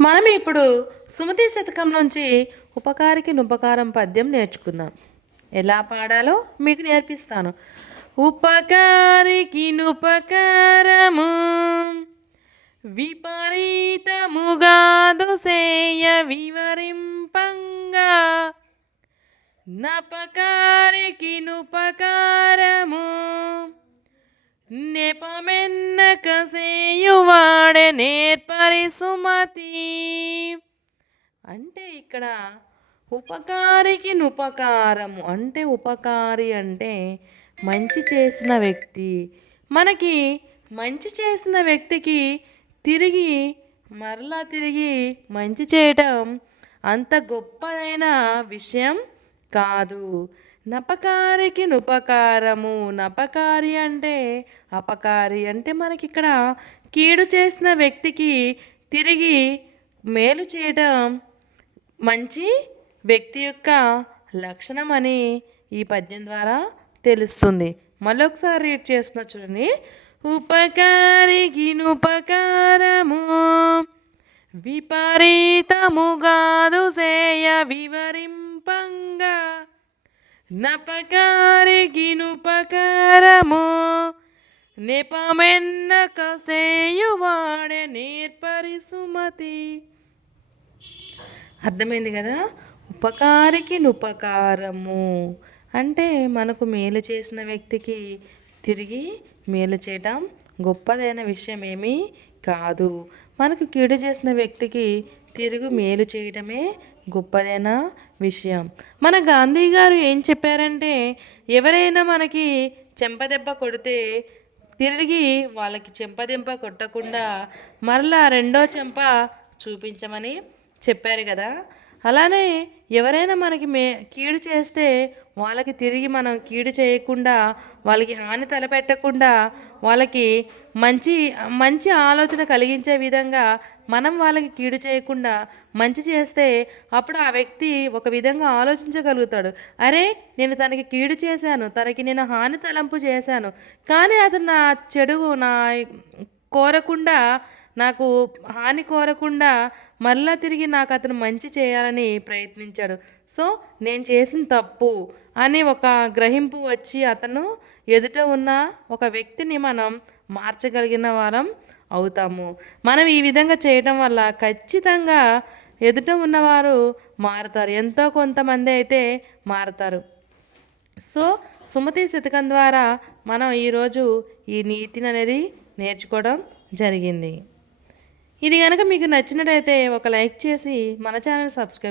మనం ఇప్పుడు సుమతి శతకం నుంచి ఉపకారికి నుపకారం పద్యం నేర్చుకుందాం. ఎలా పాడాలో మీకు నేర్పిస్తాను. ఉపకారికి నుపకారము విపరీతముగా దుసేయ వివరింపంగా నపకారికి ను సేయువాడే నేర్పరి సుమతి అంటే ఇక్కడ ఉపకారికి నుపకారము అంటే ఉపకారి అంటే మంచి చేసిన వ్యక్తి. మనకి మంచి చేసిన వ్యక్తికి తిరిగి మరలా తిరిగి మంచి చేయటం అంత గొప్పదైన విషయం కాదు. నపకారికి నుపకారము. నపకారి అంటే అపకారి అంటే మనకి ఇక్కడ కీడు చేసిన వ్యక్తికి తిరిగి మేలు చేయడం మంచి వ్యక్తి యొక్క లక్షణం అని ఈ పద్యం ద్వారా తెలుస్తుంది. మళ్ళొకసారి రీడ్ చేసిన చూడండి. ఉపకారికి నుపకారము. విపరీతముగాదు సేయ వివరింపు నపకారికి నుపకారము నెపమెన్నక సేయువాడే నేర్పరి సుమతి అర్థమైంది కదా? ఉపకారికి నుపకారము అంటే మనకు మేలు చేసిన వ్యక్తికి తిరిగి మేలు చేయటం గొప్పదైన విషయం ఏమీ కాదు. మనకు కీడు చేసిన వ్యక్తికి తిరుగు మేలు చేయడమే గొప్పదైన విషయం. మన గాంధీ గారు ఏం చెప్పారంటే ఎవరైనా మనకి చెంపదెబ్బ కొడితే తిరిగి వాళ్ళకి చెంపదెంప కొట్టకుండా మరలా రెండో చెంప చూపించమని చెప్పారు కదా. అలానే ఎవరైనా మనకి మే కీడు చేస్తే వాళ్ళకి తిరిగి మనం కీడు చేయకుండా వాళ్ళకి హాని తలపెట్టకుండా వాళ్ళకి మంచి మంచి ఆలోచన కలిగించే విధంగా మనం వాళ్ళకి కీడు చేయకుండా మంచి చేస్తే అప్పుడు ఆ వ్యక్తి ఒక విధంగా ఆలోచించగలుగుతాడు. అరే నేను తనకి కీడు చేశాను తనకి నేను హాని తలంపు చేశాను కానీ అతను నా చెడు నా కోరకుండా నాకు హాని కోరకుండా మళ్ళా తిరిగి నాకు అతను మంచి చేయాలని ప్రయత్నించాడు. సో నేను చేసిన తప్పు అని ఒక గ్రహింపు వచ్చి అతను ఎదుట ఉన్న ఒక వ్యక్తిని మనం మార్చగలిగిన వారం అవుతాము. మనం ఈ విధంగా చేయటం వల్ల ఖచ్చితంగా ఎదుట ఉన్నవారు మారుతారు. ఎంతో కొంతమంది అయితే మారుతారు. సో సుమతి శతకం ద్వారా మనం ఈరోజు ఈ నీతిని అనేది నేర్చుకోవడం జరిగింది. ఇది కనుక మీకు నచ్చినట్టయితే ఒక లైక్ చేసి మన ఛానల్ సబ్స్క్రైబ్